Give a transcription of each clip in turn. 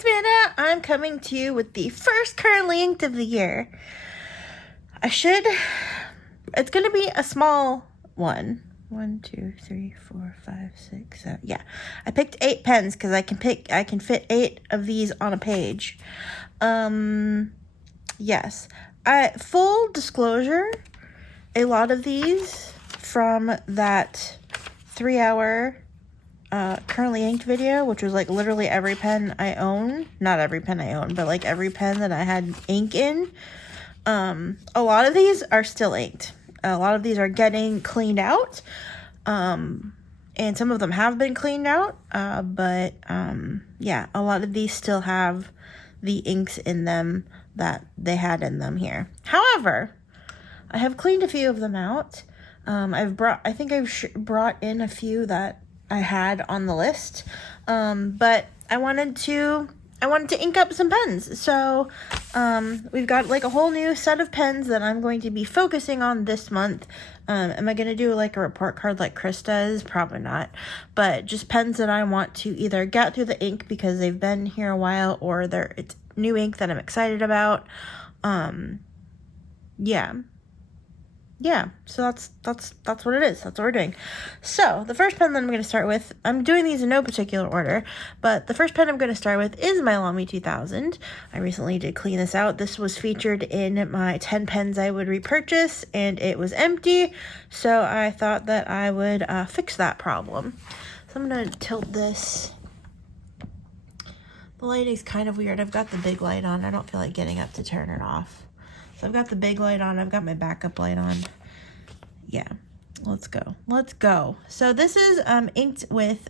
it's Amanda. I'm coming to you with the first currently inked of the year. It's going to be a small one. 1, 2, 3, 4, 5, 6, 7. Yeah, I picked 8 pens because I can fit 8 of these on a page. Yes. Full disclosure, a lot of these from that 3-hour currently inked video, which was like literally every pen I own, not every pen I own, but like every pen that I had ink in. A lot of these are still inked. A lot of these are getting cleaned out. And some of them have been cleaned out. But yeah, a lot of these still have the inks in them that they had in them here. However, I have cleaned a few of them out. I've brought in a few that I had on the list. But I wanted to ink up some pens. So, we've got like a whole new set of pens that I'm going to be focusing on this month. Am I going to do like a report card like Chris does? Probably not. But just pens that I want to either get through the ink because they've been here a while, or it's new ink that I'm excited about. Yeah, so that's what it is. That's what we're doing. So the first pen that I'm going to start with, I'm doing these in no particular order, but the first pen I'm going to start with is my Lamy 2000. I recently did clean this out. This was featured in my 10 pens I would repurchase, and it was empty, so I thought that I would fix that problem. So I'm going to tilt this. The lighting's kind of weird. I've got the big light on. I don't feel like getting up to turn it off. So I've got the big light on. I've got my backup light on. Yeah, let's go. So this is inked with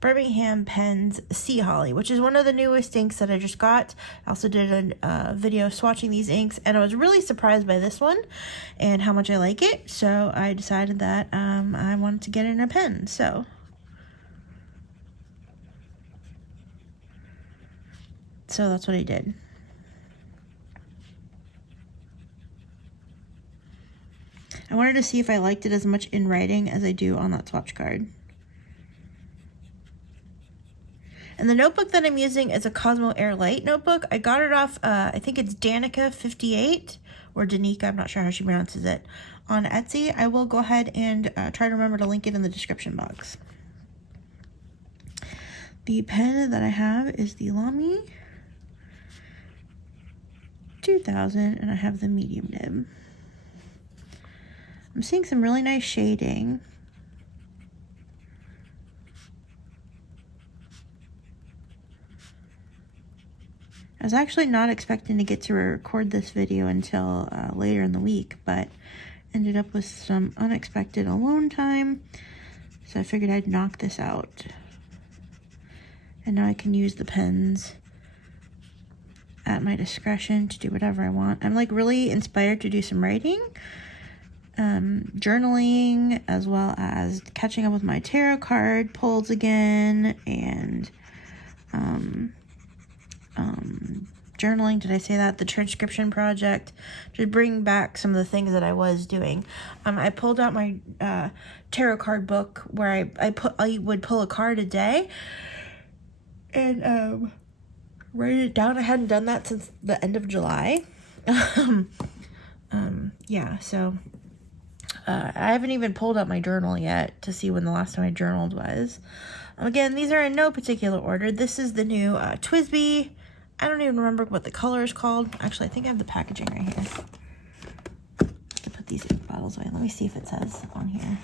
Birmingham Pen's Sea Holly, which is one of the newest inks that I just got. I also did a video swatching these inks, and I was really surprised by this one and how much I like it. So I decided that I wanted to get in a pen. So that's what I did. I wanted to see if I liked it as much in writing as I do on that swatch card. And the notebook that I'm using is a Cosmo Air Light notebook. I got it off, I think it's Danica 58, or Danica, I'm not sure how she pronounces it, on Etsy. I will go ahead and try to remember to link it in the description box. The pen that I have is the Lamy 2000, and I have the medium nib. I'm seeing some really nice shading. I was actually not expecting to get to record this video until later in the week, but ended up with some unexpected alone time, so I figured I'd knock this out. And now I can use the pens at my discretion to do whatever I want. I'm like really inspired to do some writing. Journaling, as well as catching up with my tarot card pulls again, and journaling, did I say that? The transcription project, just bring back some of the things that I was doing. I pulled out my tarot card book where I would pull a card a day and write it down. I hadn't done that since the end of July. Yeah, so I haven't even pulled up my journal yet to see when the last time I journaled was. Again, these are in no particular order. This is the new TWSBI. I don't even remember what the color is called. Actually, I think I have the packaging right here. I'll put these ink bottles away. Let me see if it says on here.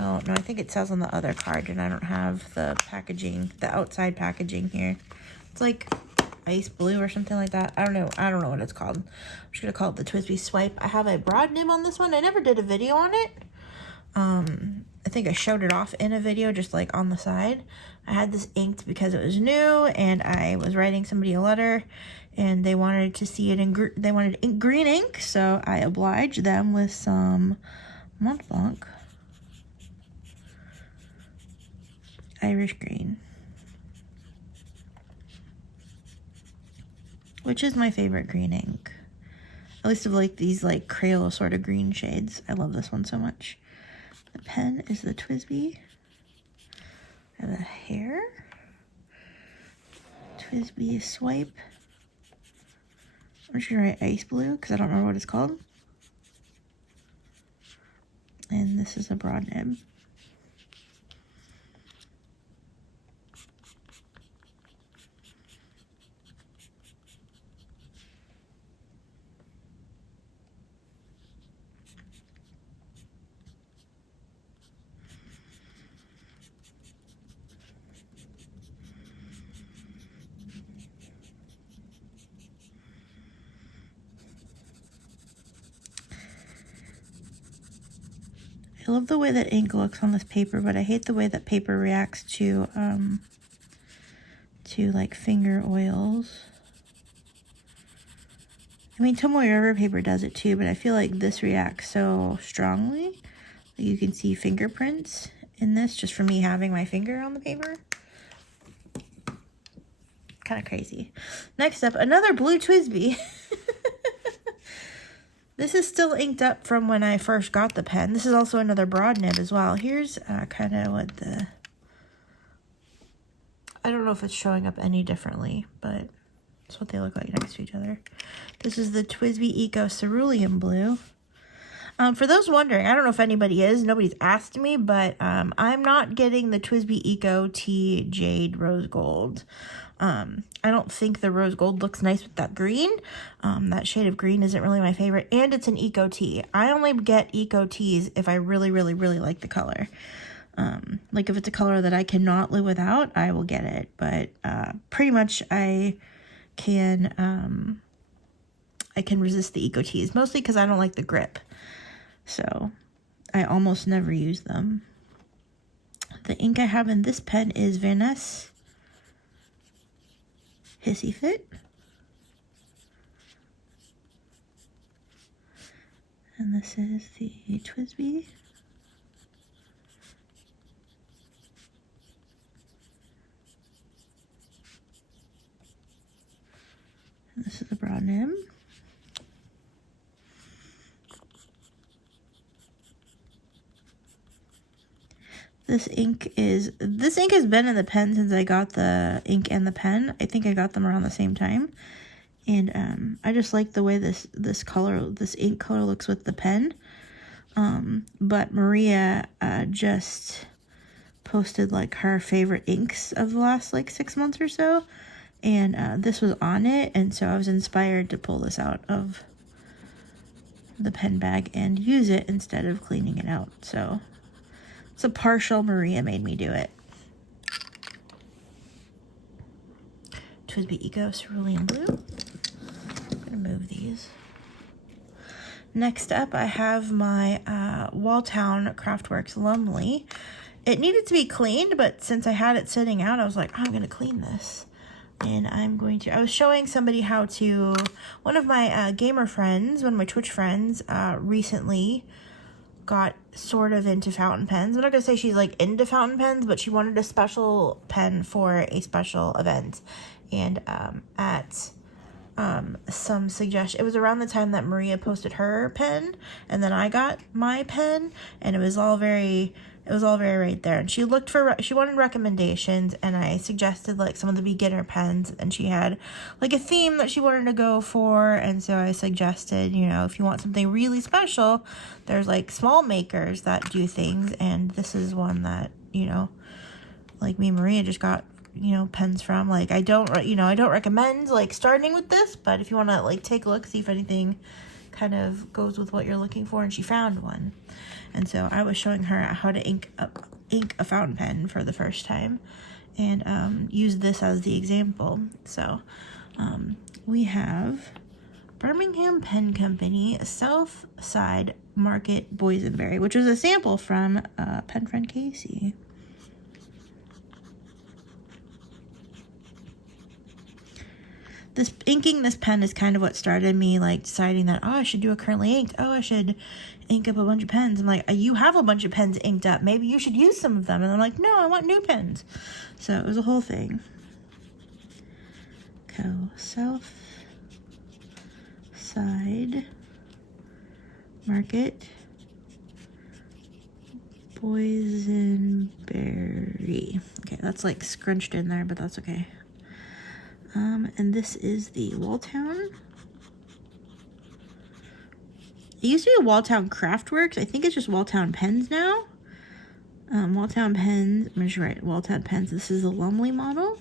Oh, no, I think it says on the other card, and I don't have the packaging, the outside packaging here. It's like ice blue or something like that. I don't know what it's called. I'm just gonna call it the TWSBI Swipe. I have a broad nib on this one. I never did a video on it. I think I showed it off in a video, just like on the side. I had this inked because it was new, and I was writing somebody a letter, and they wanted to see it in green ink, so I obliged them with some Montblanc Irish green, which is my favorite green ink. At least of like these like Crayola sort of green shades. I love this one so much. The pen is the TWSBI. I have a hair. TWSBI Swipe. I'm just gonna write ice blue because I don't remember what it's called. And this is a broad nib. I love the way that ink looks on this paper, but I hate the way that paper reacts to like finger oils. I mean, Tomoe River paper does it too, but I feel like this reacts so strongly. Like you can see fingerprints in this just from me having my finger on the paper. Kind of crazy. Next up, another blue TWSBI. This is still inked up from when I first got the pen. This is also another broad nib as well. Here's kind of what the... I don't know if it's showing up any differently, but that's what they look like next to each other. This is the TWSBI Eco Cerulean blue. For those wondering, I don't know if anybody is. Nobody's asked me, but I'm not getting the TWSBI Eco T Jade Rose Gold. I don't think the rose gold looks nice with that green. That shade of green isn't really my favorite, and it's an Eco Tea. I only get Eco Teas if I really, really, really like the color. Like if it's a color that I cannot live without, I will get it. But pretty much I can resist the Eco Teas, mostly because I don't like the grip. So I almost never use them. The ink I have in this pen is Vanness Hissy Fit. And this is the TWSBI. And this is the broad nib. This ink has been in the pen since I got the ink and the pen. I think I got them around the same time. And I just like the way this ink color looks with the pen. But Maria just posted like her favorite inks of the last like 6 months or so. And this was on it, and so I was inspired to pull this out of the pen bag and use it instead of cleaning it out. So it's a partial Maria made me do it. TWSBI Eco Cerulean Blue. I'm gonna move these. Next up, I have my Walltown Craftworks Lumley. It needed to be cleaned, but since I had it sitting out, I was like, I'm gonna clean this. And I was showing somebody how to, one of my gamer friends, one of my Twitch friends, recently got sort of into fountain pens. I'm not gonna say she's like into fountain pens, but she wanted a special pen for a special event. And at some suggestion, it was around the time that Maria posted her pen, and then I got my pen, and it was all very right there. And she wanted recommendations, and I suggested like some of the beginner pens, and she had like a theme that she wanted to go for. And so I suggested, you know, if you want something really special, there's like small makers that do things, and this is one that, you know, like me and Maria just got, you know, pens from. Like I don't recommend like starting with this, but if you want to like take a look, see if anything kind of goes with what you're looking for. And she found one. And so I was showing her how to ink a fountain pen for the first time, and use this as the example. So we have Birmingham Pen Company, Southside Market, Boysenberry, which was a sample from pen friend Casey. Inking this pen is kind of what started me like deciding that, oh, I should do a currently inked. Oh, I should ink up a bunch of pens. I'm like, you have a bunch of pens inked up. Maybe you should use some of them. And I'm like, no, I want new pens. So it was a whole thing. Southside Market, Boysenberry. Okay, that's like scrunched in there, but that's okay. And this is the Walltown. It used to be a Walltown Craftworks. I think it's just Walltown Pens now. Walltown Pens, I'm just write Walltown Pens. This is a Lumley model.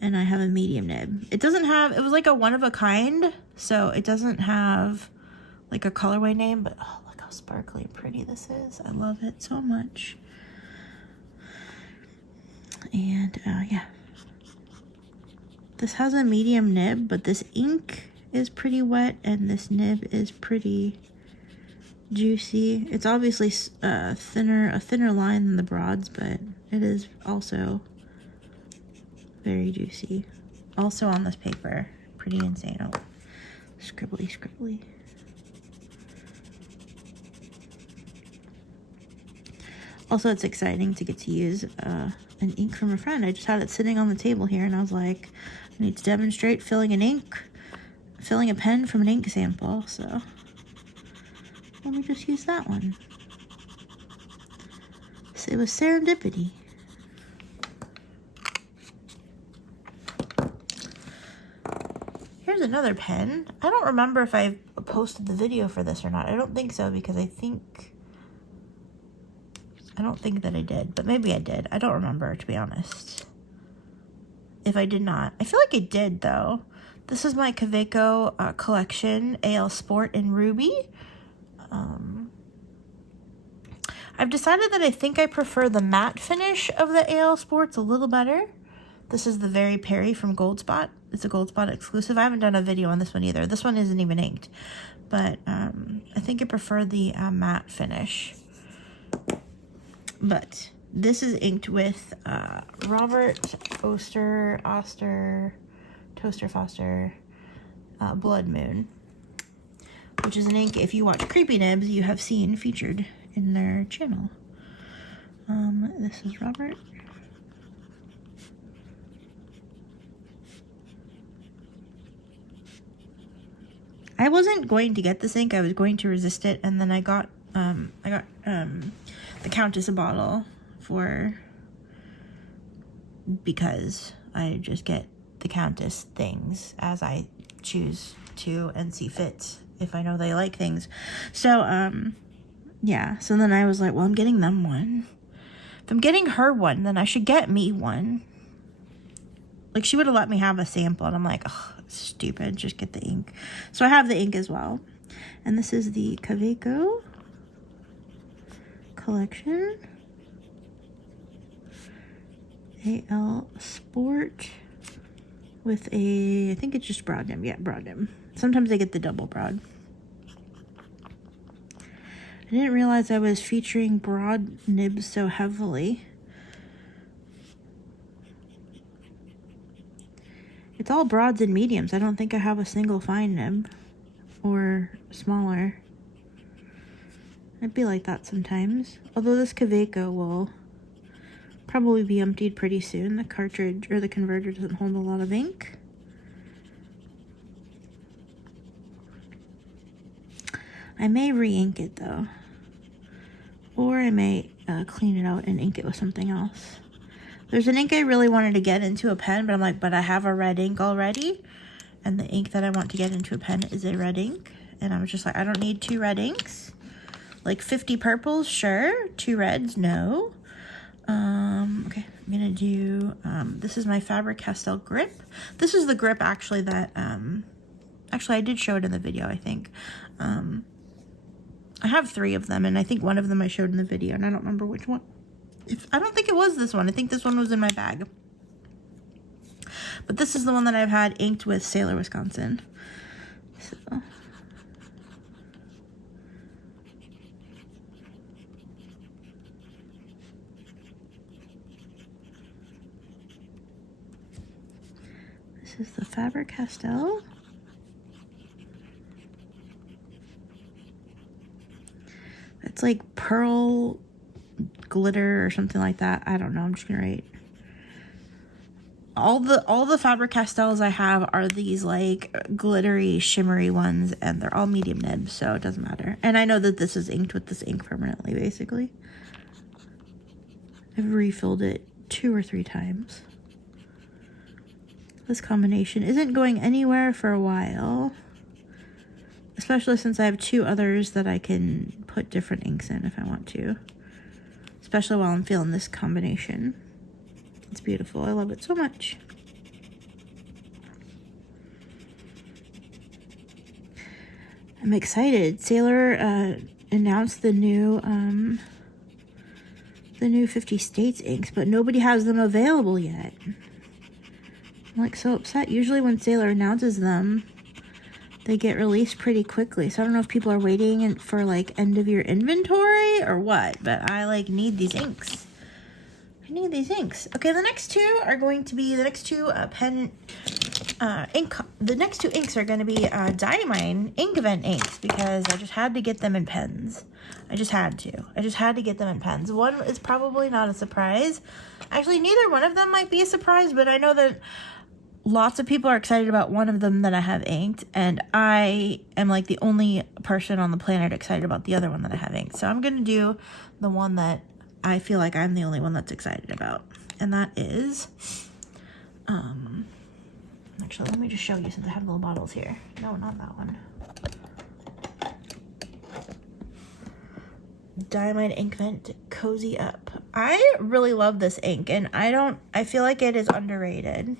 And I have a medium nib. It doesn't have, it was like a one of a kind, so it doesn't have like a colorway name, but oh, look how sparkly and pretty this is. I love it so much. And yeah. This has a medium nib, but this ink is pretty wet and this nib is pretty juicy. It's obviously a thinner line than the broads, but it is also very juicy. Also on this paper, pretty insane. Oh, scribbly. Also, it's exciting to get to use an ink from a friend. I just had it sitting on the table here, and I was like, I need to demonstrate filling a pen from an ink sample. So let me just use that one. So it was serendipity. Here's another pen. I don't remember if I posted the video for this or not. I don't think so, because I don't think that I did, but maybe I did. I don't remember, to be honest. If I did not. I feel like I did, though. This is my Kaweco collection, AL Sport in Ruby. I've decided that I think I prefer the matte finish of the AL Sports a little better. This is the Very Perry from Gold Spot. It's a Gold Spot exclusive. I haven't done a video on this one either. This one isn't even inked. But I think I prefer the matte finish. But this is inked with Robert, Oster, Toaster Foster, Blood Moon, which is an ink, if you watch Creepy Nibs, you have seen featured in their channel. This is Robert. I wasn't going to get this ink. I was going to resist it, and then I got the Countess a bottle because I just get the Countess things as I choose to and see fit if I know they like things. So yeah, so then I was like, well, I'm getting them one. If I'm getting her one, then I should get me one. Like, she would have let me have a sample, and I'm like, oh, it's stupid, just get the ink. So I have the ink as well. And this is the Kaweco collection. AL Sport with a, I think it's just broad nib. Yeah, broad nib. Sometimes I get the double broad. I didn't realize I was featuring broad nibs so heavily. It's all broads and mediums. I don't think I have a single fine nib or smaller. It'd be like that sometimes. Although this Kaweco will probably be emptied pretty soon. The cartridge or the converter doesn't hold a lot of ink. I may re-ink it though. Or I may clean it out and ink it with something else. There's an ink I really wanted to get into a pen, but I'm like, but I have a red ink already. And the ink that I want to get into a pen is a red ink. And I was just like, I don't need 2 red inks. Like 50 purples, sure. 2 reds, no. Okay, I'm gonna do, this is my Faber-Castell grip. This is the grip actually that, actually I did show it in the video, I think. I have 3 of them, and I think one of them I showed in the video, and I don't remember which one. I don't think it was this one. I think this one was in my bag. But this is the one that I've had inked with Sailor, Wisconsin. So. This is the Faber-Castell. It's like pearl glitter or something like that. I don't know. I'm just gonna write. All the Faber-Castells I have are these like glittery, shimmery ones, and they're all medium nibs, so it doesn't matter. And I know that this is inked with this ink permanently, basically. I've refilled it 2 or 3 times. This combination isn't going anywhere for a while. Especially since I have two others that I can put different inks in if I want to. Especially while I'm feeling this combination. It's beautiful. I love it so much. I'm excited. Sailor announced the new 50 States inks, but nobody has them available yet. I'm like so upset. Usually when Sailor announces them, they get released pretty quickly. So I don't know if people are waiting for like end of year inventory or what, but I like need these inks. I need these inks. Okay, the next two are going to be the next two ink. The next two inks are going to be Diamine Inkvent inks because I just had to get them in pens. I just had to get them in pens. One is probably not a surprise. Actually, neither one of them might be a surprise, but I know that lots of people are excited about one of them that I have inked, and I am like the only person on the planet excited about the other one that I have inked. So I'm going to do the one that I feel like I'm the only one that's excited about, and that is, actually, let me just show you since I have little bottles here. No, not that one. Diamine Inkvent Cosy Up. I really love this ink, and I feel like it is underrated.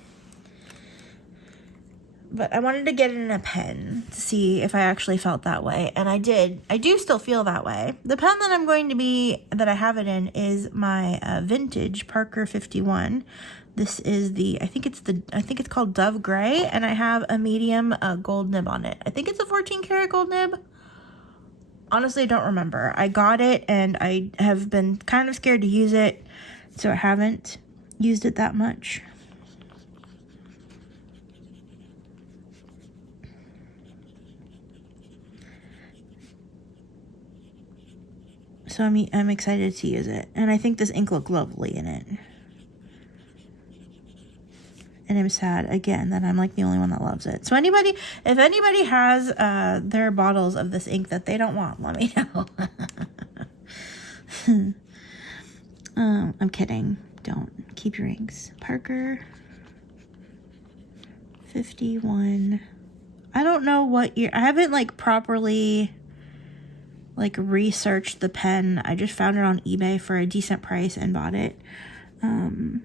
But I wanted to get it in a pen to see if I actually felt that way. And I did. I do still feel that way. The pen that I have it in is my vintage Parker 51. This is I think it's called Dove Gray, and I have a medium gold nib on it. I think it's a 14 karat gold nib. Honestly, I don't remember. I got it and I have been kind of scared to use it, so I haven't used it that much. So I'm excited to use it. And I think this ink looks lovely in it. And I'm sad, again, that I'm like the only one that loves it. So if anybody has their bottles of this ink that they don't want, let me know. I'm kidding. Don't. Keep your inks. Parker 51. I don't know what year. I haven't like properly researched the pen. I just found it on eBay for a decent price and bought it. And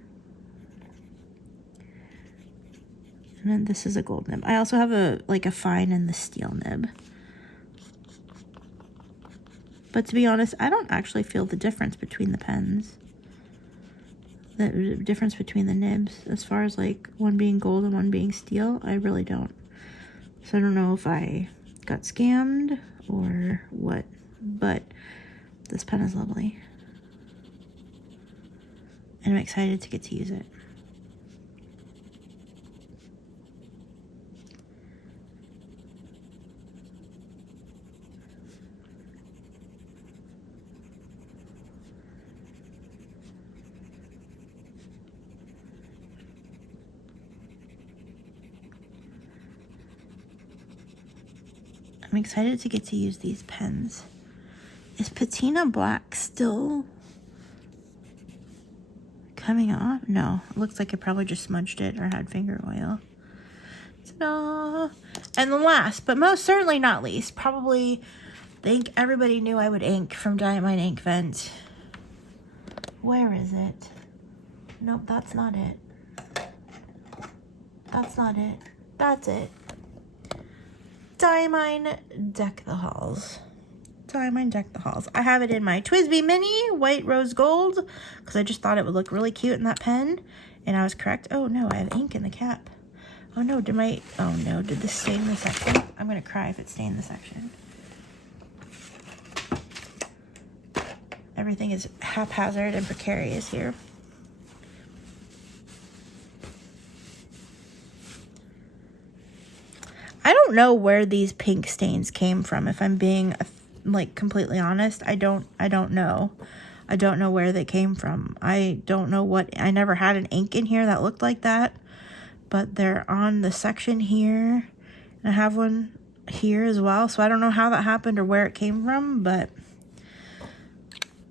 then this is a gold nib. I also have a fine and the steel nib. But to be honest, I don't actually feel the difference between the pens. The difference between the nibs as far as like one being gold and one being steel, I really don't. So I don't know if I got scammed or what, but this pen is lovely. And I'm excited to get to use it. I'm excited to get to use these pens. Is patina black still coming off? No, it looks like I probably just smudged it or had finger oil. Ta-da! And the last, but most certainly not least, probably the ink everybody knew I would ink from Diamine Inkvent. Where is it? Nope, that's not it. That's not it. That's it. Diamine Deck the Halls. Diamine Deck the Halls. I have it in my TWSBI Mini White Rose Gold because I just thought it would look really cute in that pen, and I was correct. Oh no, I have ink in the cap. Oh no, did this stain the section? I'm gonna cry if it stained the section. Everything is haphazard and precarious here. I don't know where these pink stains came from, if I'm being like completely honest. I don't know. I don't know where they came from. I don't know I never had an ink in here that looked like that, but they're on the section here, and I have one here as well. So I don't know how that happened or where it came from, but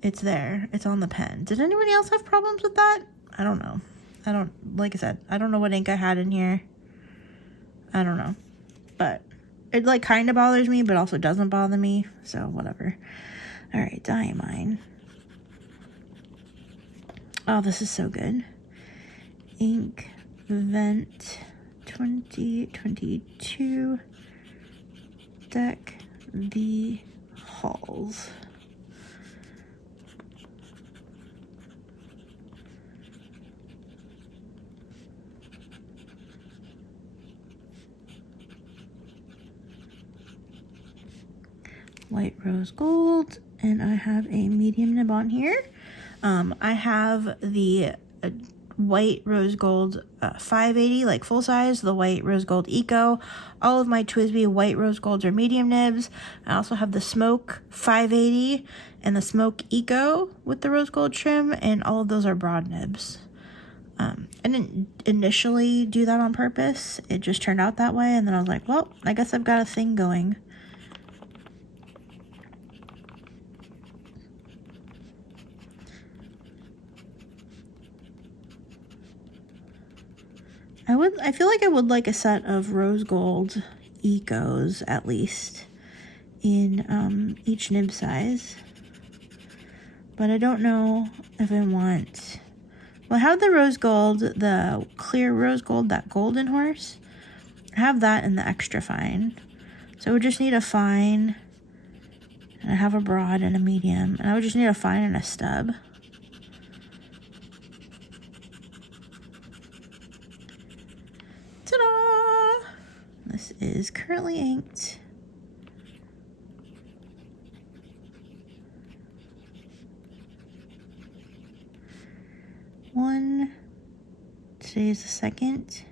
it's there. It's on the pen. Did anybody else have problems with that? I don't know. I don't, like I said, I don't know what ink I had in here. I don't know. But it like kind of bothers me, but also doesn't bother me. So whatever. All right, Diamine. Oh, this is so good. Inkvent 2022 Deck the Halls. White rose gold, and I have a medium nib on here. I have the white rose gold 580, like full size, the white rose gold Eco. All of my TWSBI white rose golds are medium nibs. I also have the smoke 580 and the smoke Eco with the rose gold trim, and all of those are broad nibs. I didn't initially do that on purpose. It just turned out that way, and then I was like, well, I guess I've got a thing going. I feel like I would like a set of rose gold Ecos at least in each nib size. But I don't know if I want... Well, I have the rose gold, the clear rose gold, that golden horse. I have that in the extra fine. So I would just need a fine. And I have a broad and a medium. And I would just need a fine and a stub. Ta-da! This is currently inked. Today is the 2nd,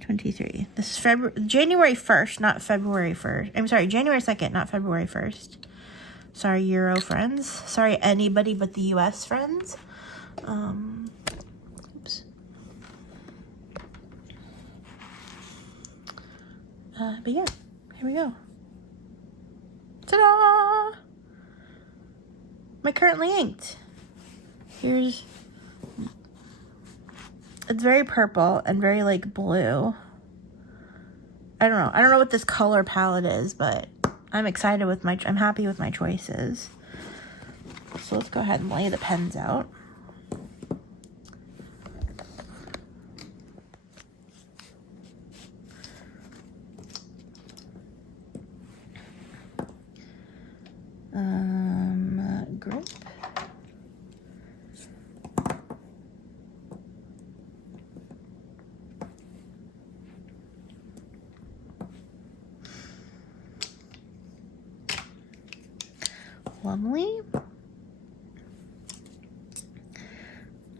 23. This is January 1st, not February 1st. I'm sorry, January 2nd, not February 1st. Sorry, Euro friends. Sorry, anybody but the US friends. Oops. But yeah, here we go. Ta-da! My currently inked. Here's... It's very purple and very like blue. I don't know. I don't know what this color palette is, but I'm excited with I'm happy with my choices. So let's go ahead and lay the pens out. Grip. Lumley,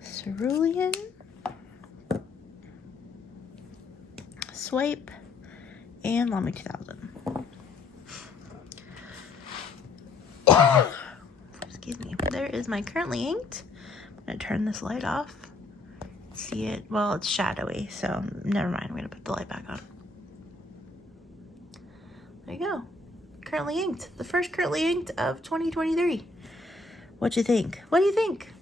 Cerulean, Swipe, and Lamy 2000. Excuse me. There is my currently inked. I'm going to turn this light off. See it? Well, it's shadowy, so never mind. I'm going to put the light back on. There you go. Currently inked. The first currently inked of 2023. What you think? What do you think?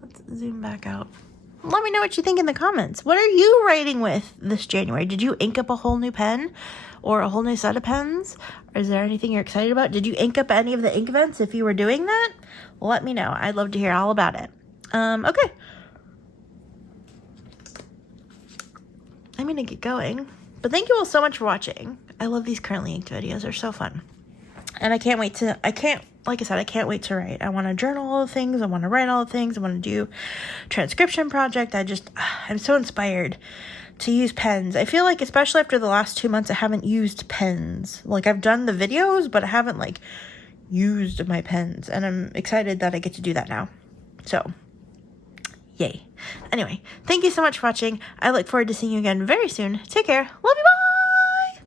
Let's zoom back out. Let me know what you think in the comments. What are you writing with this January? Did you ink up a whole new pen or a whole new set of pens? Or is there anything you're excited about? Did you ink up any of the Inkvents if you were doing that? Let me know. I'd love to hear all about it. Okay. I'm gonna get going. But thank you all so much for watching. I love these currently inked videos. They're so fun. And like I said, I can't wait to write. I want to journal all the things. I want to write all the things. I want to do transcription project. I'm so inspired to use pens. I feel like, especially after the last 2 months, I haven't used pens. Like, I've done the videos, but I haven't, like, used my pens. And I'm excited that I get to do that now. So, yay. Anyway, thank you so much for watching. I look forward to seeing you again very soon. Take care. Love you.